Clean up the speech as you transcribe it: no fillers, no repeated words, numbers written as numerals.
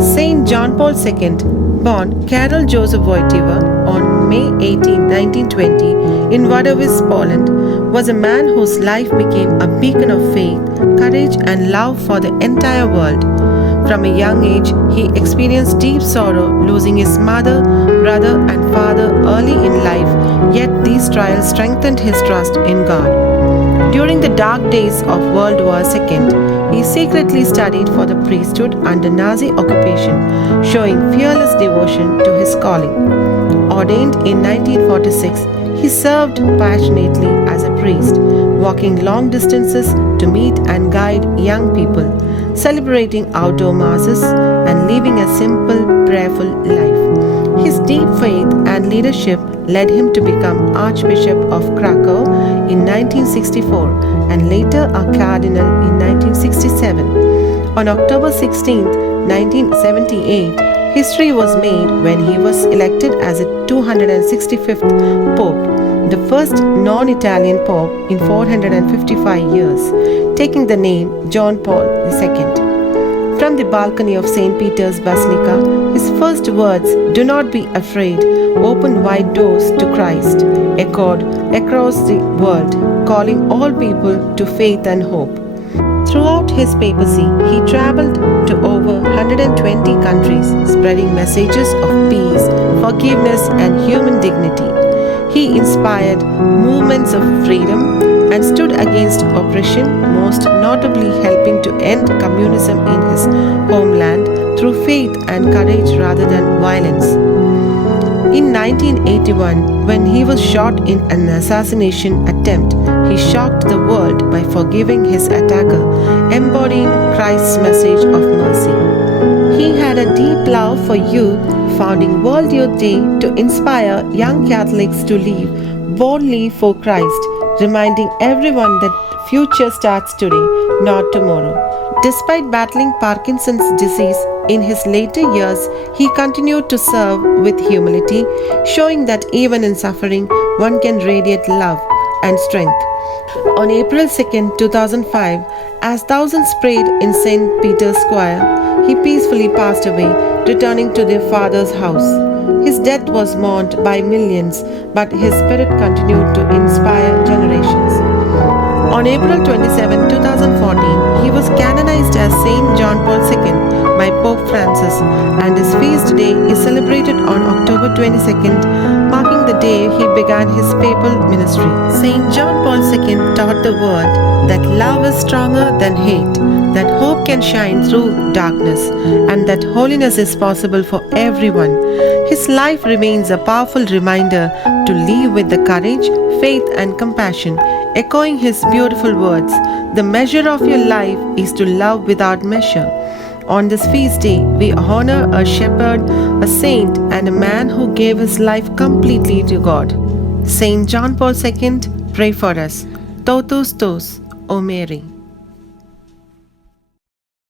Saint John Paul II, born Karol Joseph Wojtyła on May 18, 1920, in Wadowice, Poland, was a man whose life became a beacon of faith, courage, and love for the entire world. From a young age, he experienced deep sorrow, losing his mother, brother, and father early in life, yet these trials strengthened his trust in God. During the dark days of World War II, he secretly studied for the priesthood under Nazi occupation, showing fearless devotion to his calling. Ordained in 1946, he served passionately as a priest, walking long distances to meet and guide young people, celebrating outdoor masses, and living a simple, prayerful life. His deep faith and leadership led him to become Archbishop of Krakow in 1964 and later a cardinal in 1967. On October 16, 1978, history was made when he was elected as the 265th Pope, the first non-Italian Pope in 455 years, taking the name John Paul II. From the balcony of St. Peter's Basilica, his first words, "Do not be afraid," opened wide doors to Christ, echoed across the world, calling all people to faith and hope. Throughout his papacy, he traveled to over 120 countries, spreading messages of peace, forgiveness, and human dignity. He inspired movements of freedom and stood against oppression, most notably helping to end communism in his homeland through faith and courage rather than violence. In 1981, when he was shot in an assassination attempt, he shocked the world by forgiving his attacker, embodying Christ's message of mercy. He had a deep love for youth, founding World Youth Day to inspire young Catholics to live boldly for Christ, reminding everyone that future starts today, not tomorrow. Despite battling Parkinson's disease in his later years, he continued to serve with humility, showing that even in suffering, one can radiate love and strength. On April 2, 2005, as thousands prayed in St. Peter's Square, he peacefully passed away, returning to their Father's house. His death was mourned by millions, but his spirit continued to inspire generations. On April 27, 2014, he was canonized as Saint John Paul II by Pope Francis, and his feast day is celebrated on October 22nd, marking the day he began his papal ministry. Saint John Paul II taught the world that love is stronger than hate, that hope can shine through darkness, and that holiness is possible for everyone. His life remains a powerful reminder to live with the courage, faith, and compassion, echoing his beautiful words, "The measure of your life is to love without measure." On this feast day, we honor a shepherd, a saint, and a man who gave his life completely to God. Saint John Paul II, pray for us. Totus tos, O Mary.